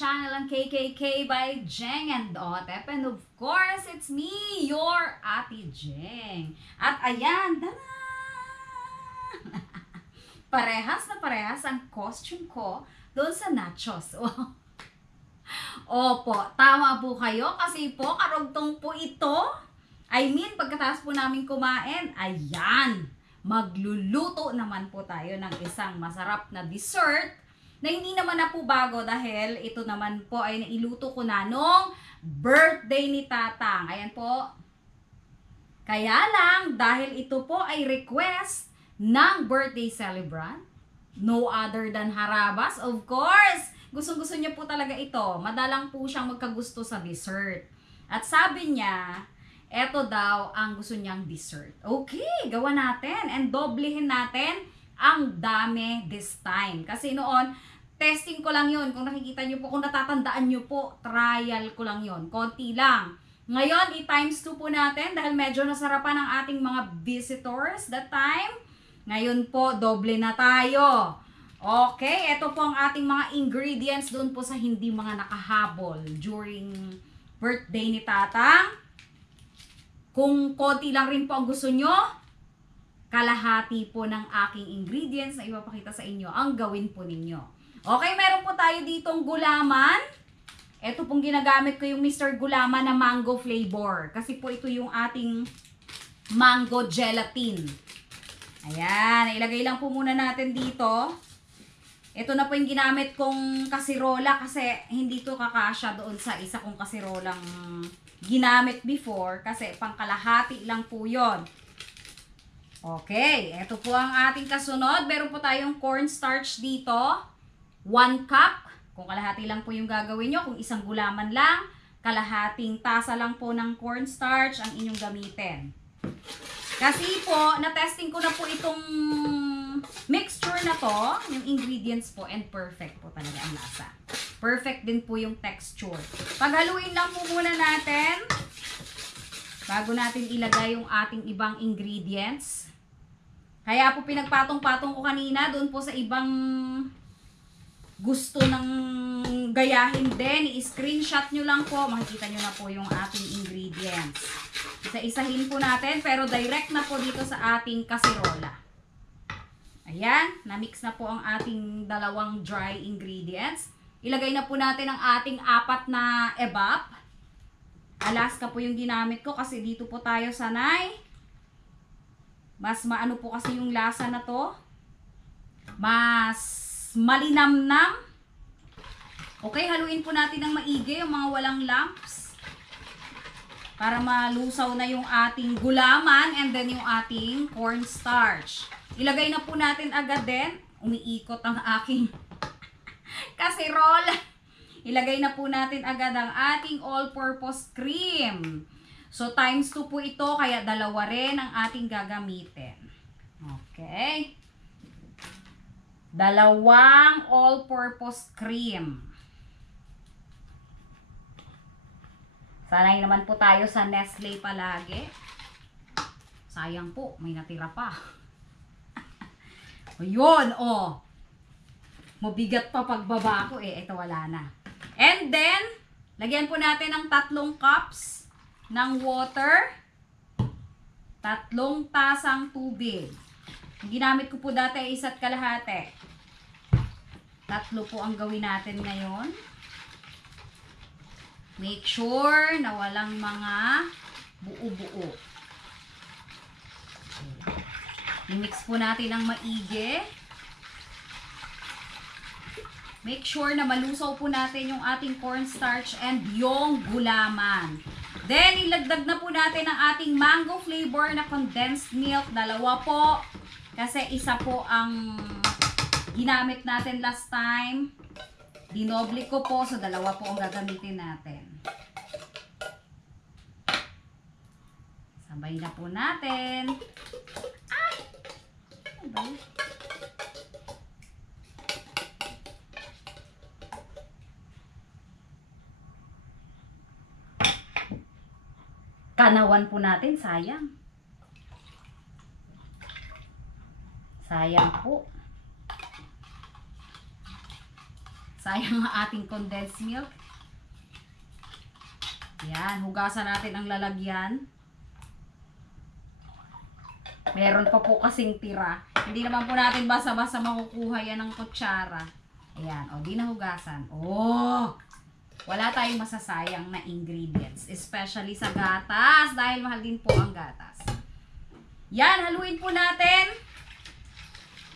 channel ang KKK by Jeng and Otep. And of course, it's me, your Ate Jeng. At ayan, tara! Parehas na parehas ang costume ko doon sa nachos. Opo, tama po kayo kasi po karugtong po ito. I mean, pagkatapos po namin kumain, ayan, magluluto naman po tayo ng isang masarap na dessert na hindi naman na po bago dahil ito naman po ay nailuto ko na nung birthday ni Tatang. Ayan po. Kaya lang, dahil ito po ay request ng birthday celebrant, no other than Harabas, of course. Gustong-gusto niya po talaga ito. Madalang po siyang magkagusto sa dessert. At sabi niya, eto daw ang gusto niyang dessert. Okay, gawa natin. And doblehin natin ang dami this time. Kasi noon, testing ko lang yun. Kung nakikita niyo po, kung natatandaan niyo po, trial ko lang yun. Konti lang. Ngayon, i-times 2 po natin dahil medyo nasarapan ang ating mga visitors that time. Ngayon po, doble na tayo. Okay, ito po ang ating mga ingredients doon po sa hindi mga nakahabol during birthday ni Tatang. Kung konti lang rin po ang gusto nyo, kalahati po ng aking ingredients na ipapakita sa inyo ang gawin po ninyo. Okay, meron po tayo ditong gulaman. Ito pong ginagamit ko yung Mr. Gulaman na mango flavor. Kasi po ito yung ating mango gelatin. Ayan, ilagay lang po muna natin dito. Ito na po yung ginamit kong kasirola kasi hindi to kakasya doon sa isa kong kasirolang ginamit before kasi pangkalahati lang po yon. Okay, ito po ang ating kasunod. Meron po tayong cornstarch dito. 1 cup. Kung kalahati lang po yung gagawin nyo, kung isang gulaman lang, kalahating tasa lang po ng cornstarch ang inyong gamitin. Kasi po, na-testing ko na po itong mixture na to, yung ingredients po, and perfect po talaga ang lasa. Perfect din po yung texture. Paghaluin lang po muna natin, bago natin ilagay yung ating ibang ingredients. Kaya po pinagpatong-patong ko kanina, doon po sa ibang gusto ng gayahin din, i-screenshot nyo lang po, makikita nyo na po yung ating ingredients. Isa-isahin po natin, pero direct na po dito sa ating kasirola. Ayan, na-mix na po ang ating dalawang dry ingredients. Ilagay na po natin ang ating 4 na evap. Alaska po yung ginamit ko kasi dito po tayo sanay. Mas maano po kasi yung lasa na to. Mas malinamnam. Okay, haluin po natin ng maigi yung mga walang lumps para malusaw na yung ating gulaman and then yung ating cornstarch. Ilagay na po natin agad din. Umiikot ang aking kasirola. Ilagay na po natin agad ang ating all-purpose cream. So, times 2 po ito, kaya dalawa rin ang ating gagamitin. Okay. Dalawang all-purpose cream. Sanay naman po tayo sa Nestle palagi. Sayang po, may natira pa. Ayun, oh. Mabigat pa pagbaba ko eh. Ito wala na. And then, lagyan po natin ng 3 cups ng water. 3 tasang tubig. Ang ginamit ko po dati ay 1 kalahati. 3 po ang gawin natin ngayon. Make sure na walang mga buo-buo. I-mix po natin ng maigi. Make sure na malusaw po natin yung ating cornstarch and yung gulaman. Then, ilagdag na po natin ang ating mango flavor na condensed milk. 2 po. Kasi isa po ang ginamit natin last time. Dinoble ko po. So, 2 po ang gagamitin natin. Sabay na po natin. Ay! Sabay. Kanawan po natin, sayang. Sayang po. Sayang ang ating condensed milk. Yan, hugasan natin ang lalagyan. Meron pa po kasing tira. Hindi naman po natin basa-basa makukuha yan ng kutsara. Ayan, o, di nahugasan. Oh! Wala tayong masasayang na ingredients. Especially sa gatas, dahil mahal din po ang gatas. Yan, haluin po natin.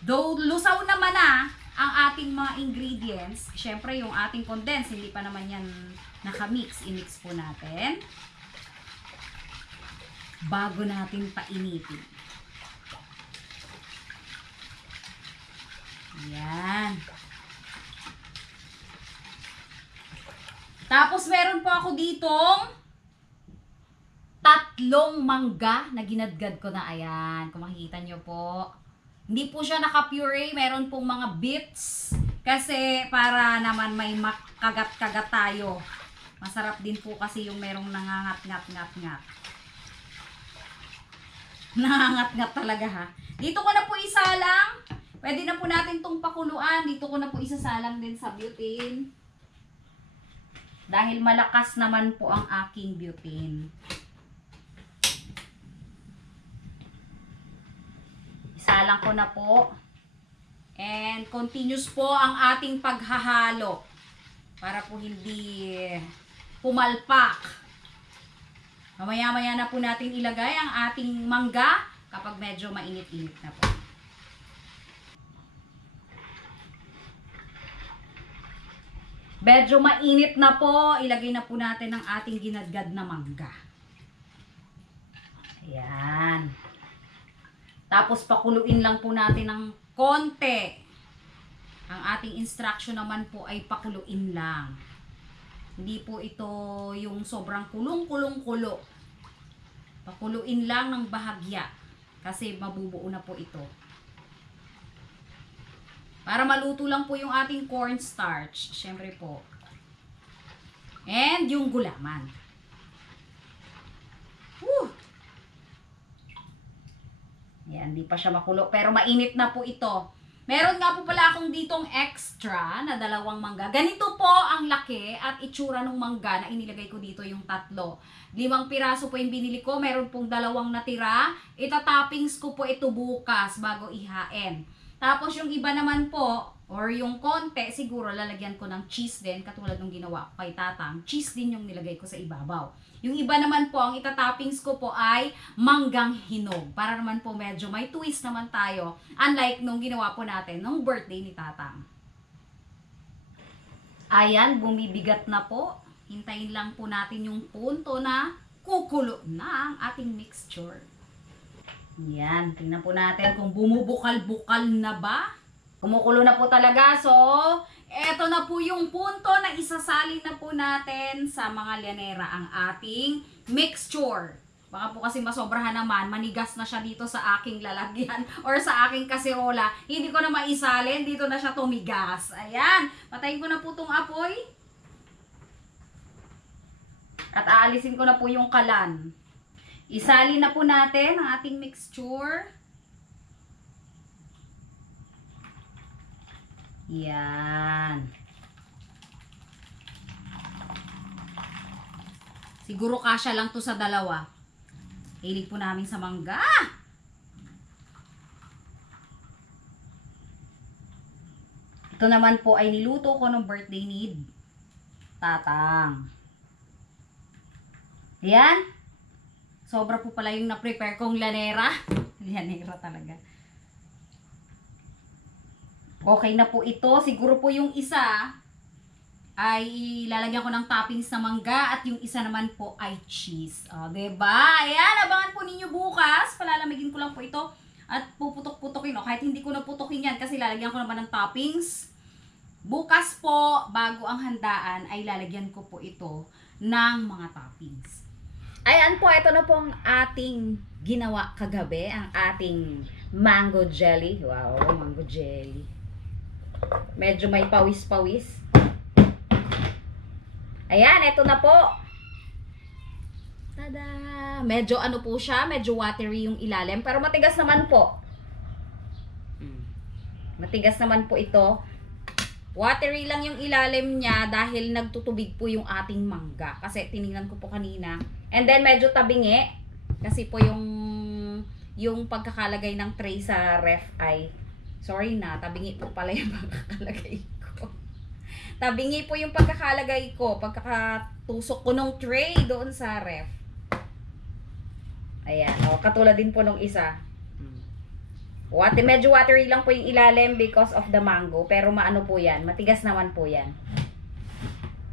Though lusaw naman na ang ating mga ingredients, syempre yung ating condensed, hindi pa naman yan nakamix. I-mix po natin. Bago natin painitin. Yan. Tapos meron po ako ditong 3 mangga na ginadgad ko na. Ayan, kung makikita nyo po. Hindi po siya naka-puree, meron pong mga bits. Kasi para naman may makagat-kagat tayo. Masarap din po kasi yung merong nangangat-ngat-ngat-ngat. Nangangat-ngat talaga ha. Dito ko na po isalang. Pwede na po natin itong pakuluan. Dito ko na po isasalang din sa butane. Dahil malakas naman po ang aking butane. Isalang ko na po. And continuous po ang ating paghahalo. Para po hindi pumalpak. Mamaya-maya na po natin ilagay ang ating mangga kapag medyo mainit-init na po. Medyo mainit na po, ilagay na po natin ang ating ginadgad na mangga. Ayan. Tapos pakuluin lang po natin ng konti. Ang ating instruction naman po ay pakuluin lang. Hindi po ito yung sobrang kulong-kulong-kulo. Pakuluin lang ng bahagya. Kasi mabubuo na po ito. Para maluto lang po yung ating cornstarch. Siyempre po. And yung gulaman. Woo! Yan, di pa siya makulo. Pero mainit na po ito. Meron nga po pala akong ditong extra na 2 mangga. Ganito po ang laki at itsura ng mangga na inilagay ko dito yung 3. 5 piraso po yung binili ko. Meron pong 2 natira. Ita-toppings ko po ito bukas bago ihain. Tapos yung iba naman po, or yung konti, siguro lalagyan ko ng cheese din, katulad ng ginawa ko kay Tatang. Cheese din yung nilagay ko sa ibabaw. Yung iba naman po, ang ita-toppings ko po ay manggang hinog. Para naman po medyo may twist naman tayo. Unlike nung ginawa po natin nung birthday ni Tatang. Ayan, bumibigat na po. Hintayin lang po natin yung punto na kukulo na ang ating mixture. Yan, tingnan po natin kung bumubukal-bukal na ba. Kumukulo na po talaga. So, eto na po yung punto na isasalin na po natin sa mga llanera ang ating mixture. Baka po kasi masobrahan naman, manigas na siya dito sa aking lalagyan or sa aking kaserola. Hindi ko na maisalin, dito na siya tumigas. Ayan, patayin ko na po itong apoy. At aalisin ko na po yung kalan. Isalin na po natin ang ating mixture. Yan. Siguro kasya lang to sa 2. Hilig po namin sa mangga. Ito naman po ay niluto ko ng birthday ni Tatang. Yan. Sobra po pala yung na-prepare kong llanera. Llanera talaga. Okay na po ito. Siguro po yung isa ay lalagyan ko ng toppings na mangga at yung isa naman po ay cheese. O, diba? Ayan, abangan po ninyo bukas. Palalamigin ko lang po ito at puputok-putokin. O, kahit hindi ko naputokin yan kasi lalagyan ko naman ng toppings. Bukas po, bago ang handaan, ay lalagyan ko po ito ng mga toppings. Ayan po, ito na po ang ating ginawa kagabi, ang ating mango jelly. Wow, mango jelly. Medyo may pawis-pawis. Ayan, ito na po. Tada! Medyo ano po siya, medyo watery yung ilalim, pero matigas naman po. Matigas naman po ito. Watery lang yung ilalim niya dahil nagtutubig po yung ating mangga. Kasi tiningnan ko po kanina. And then medyo tabingi. Kasi po yung pagkakalagay ng tray sa ref ay, sorry na, tabingi po pala yung pagkakalagay ko. Tabingi po yung pagkakalagay ko, pagkakatusok ko ng tray doon sa ref. Ayan, o, katulad din po nung isa. Medyo watery lang po yung ilalim because of the mango. Pero maano po yan, matigas naman po yan.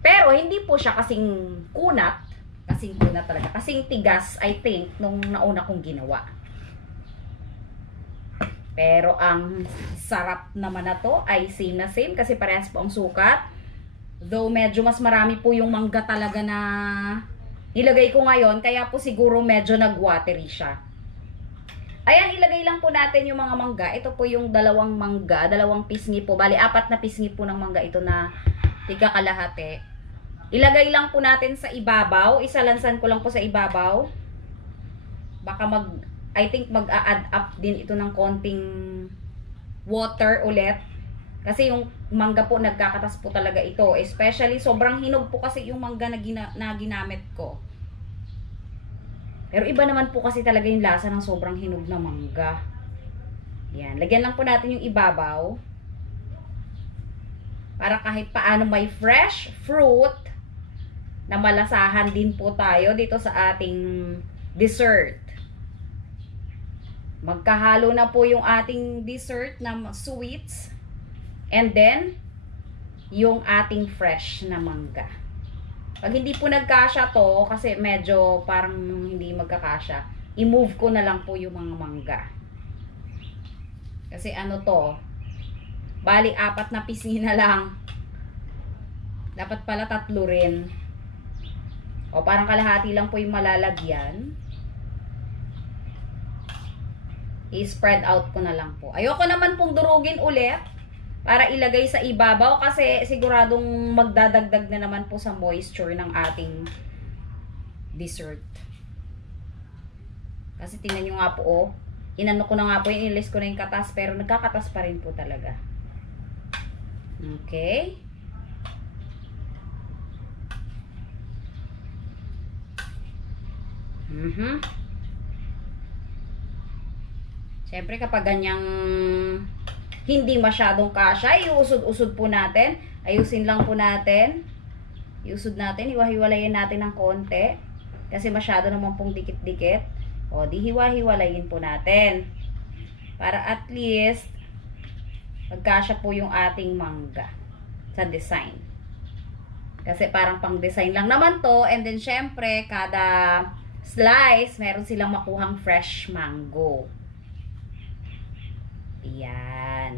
Pero hindi po siya kasing kunat. Kasing kunat talaga. Kasing tigas, I think, nung nauna kong ginawa. Pero ang sarap naman na to ay same na same kasi parehas po ang sukat. Though medyo mas marami po yung mangga talaga na nilagay ko ngayon. Kaya po siguro medyo nag-watery siya. Ayan, ilagay lang po natin yung mga mangga. Ito po yung dalawang mangga, dalawang pisngi po. Bali, 4 na pisngi po ng mangga ito na tiga kalahati. Ilagay lang po natin sa ibabaw. Isalansan ko lang po sa ibabaw. Baka I think mag-a-add up din ito ng konting water ulit. Kasi yung mangga po, nagkakatas po talaga ito. Especially, sobrang hinog po kasi yung mangga na ginamit ko. Pero iba naman po kasi talaga yung lasa ng sobrang hinog na mangga. Yan. Lagyan lang po natin yung ibabaw. Para kahit paano may fresh fruit na malasahan din po tayo dito sa ating dessert. Magkahalo na po yung ating dessert na sweets. And then, yung ating fresh na mangga. Pag hindi po nagkasya to, kasi medyo parang hindi magkakasya, i-move ko na lang po yung mga mangga. Kasi ano to, bali 4 na pisngi na lang. Dapat pala 3 rin. O parang kalahati lang po yung malalagyan. I-spread out ko na lang po. Ayoko naman pong durugin ulit para ilagay sa ibabaw kasi siguradong magdadagdag na naman po sa moisture ng ating dessert. Kasi tingnan nyo nga po, oh. Inano ko na nga po, inilis ko na yung katas pero nagkakatas pa rin po talaga. Okay. Siyempre kapag ganyang hindi masyadong kasya, iusod-usod po natin. Ayusin lang po natin. Iusod natin, hiwa-hiwalayin natin ng konti. Kasi masyado naman pong dikit-dikit. O, di hiwa-hiwalayin po natin. Para at least, magkasya po yung ating mangga sa design. Kasi parang pang design lang naman to. And then, syempre, kada slice, meron silang makuhang fresh mango. Ayan.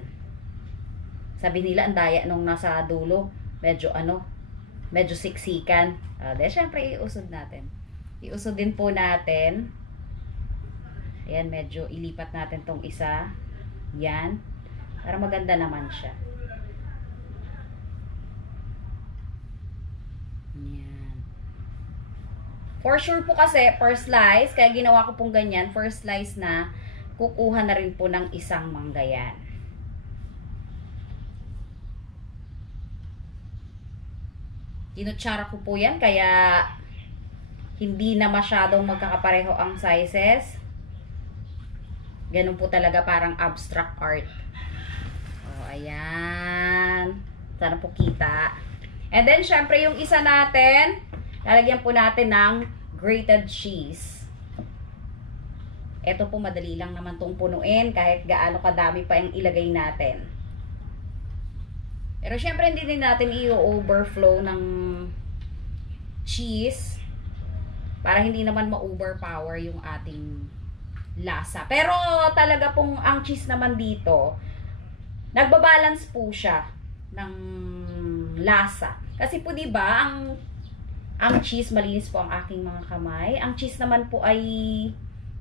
Sabi nila, ang daya nung nasa dulo, medyo medyo siksikan. Dahil syempre, iusod natin. Iusod din po natin. Ayan, medyo ilipat natin tong isa. Yan. Para maganda naman siya. Yan. For sure po kasi, first slice, kaya ginawa ko pong ganyan, first slice na, kukuha na rin po ng isang mangga yan. Tinutsara ko po yan, kaya hindi na masyadong magkakapareho ang sizes. Ganun po talaga, parang abstract art. O, ayan. Sana po kita. And then, syempre, yung isa natin, lalagyan po natin ng grated cheese. Ito po, madali lang naman itong punuin kahit gaano kadami pa yung ilagay natin. Pero syempre, hindi din natin i-overflow ng cheese para hindi naman ma-overpower yung ating lasa. Pero talaga pong ang cheese naman dito, nagbabalance po siya ng lasa. Kasi po 'di ba, ang cheese, malinis po ang aking mga kamay. Ang cheese naman po ay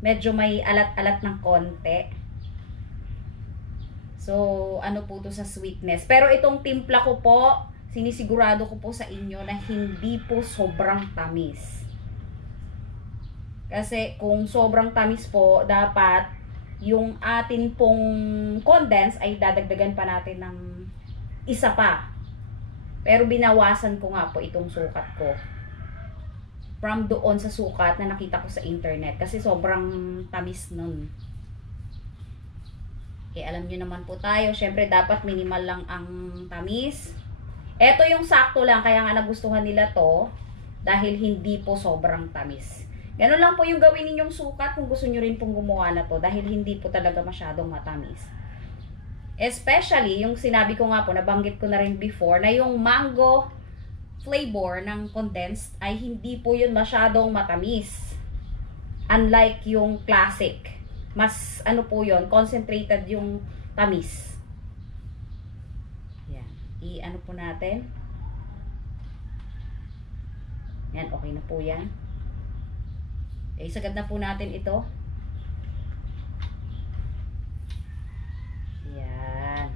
medyo may alat-alat ng konti. So, ano po to sa sweetness. Pero itong timpla ko po, sinisigurado ko po sa inyo na hindi po sobrang tamis. Kasi kung sobrang tamis po, dapat yung atin pong condense ay dadagdagan pa natin ng isa pa Pero binawasan ko nga po itong sukat ko. From doon sa sukat na nakita ko sa internet. Kasi sobrang tamis nun. Okay, alam nyo naman po tayo. Syempre, dapat minimal lang ang tamis. Ito yung sakto lang. Kaya nga nagustuhan nila to. Dahil hindi po sobrang tamis. Ganun lang po yung gawin ninyong sukat kung gusto nyo rin pong gumawa na to. Dahil hindi po talaga masyadong matamis. Especially, yung sinabi ko nga po, nabanggit ko na rin before, na yung mango flavor ng condensed ay hindi po yun masyadong matamis. Unlike yung classic. Mas, ano po yun, concentrated yung tamis. Yan. I-ano po natin. Yan, okay na po yan. Okay, sagad na po natin ito. Yan.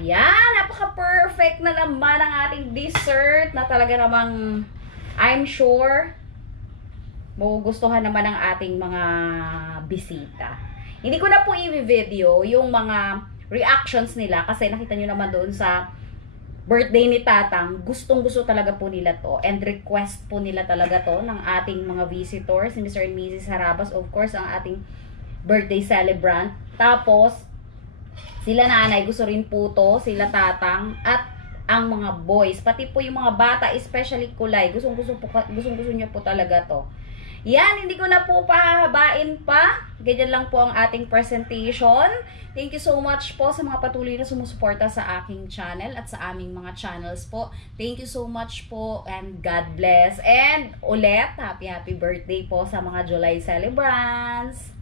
Yan, napaka-perfect na naman ang ating dessert na talaga namang I'm sure magugustuhan naman ng ating mga bisita. Hindi ko na po i-video yung mga reactions nila kasi nakita nyo naman doon sa birthday ni Tatang, gustong-gusto talaga po nila to and request po nila talaga to ng ating mga visitors, ni Mr. and Mrs. Harabas, of course, ang ating birthday celebrant. Tapos, sila nanay, gusto rin po to, sila Tatang, at ang mga boys, pati po yung mga bata, especially kulay, gustong-gusto nyo po talaga to. Yan, hindi ko na po pahabain pa. Ganyan lang po ang ating presentation. Thank you so much po sa mga patuloy na sumusuporta sa aking channel at sa aming mga channels po. Thank you so much po and God bless. And ulit, happy birthday po sa mga July celebrants.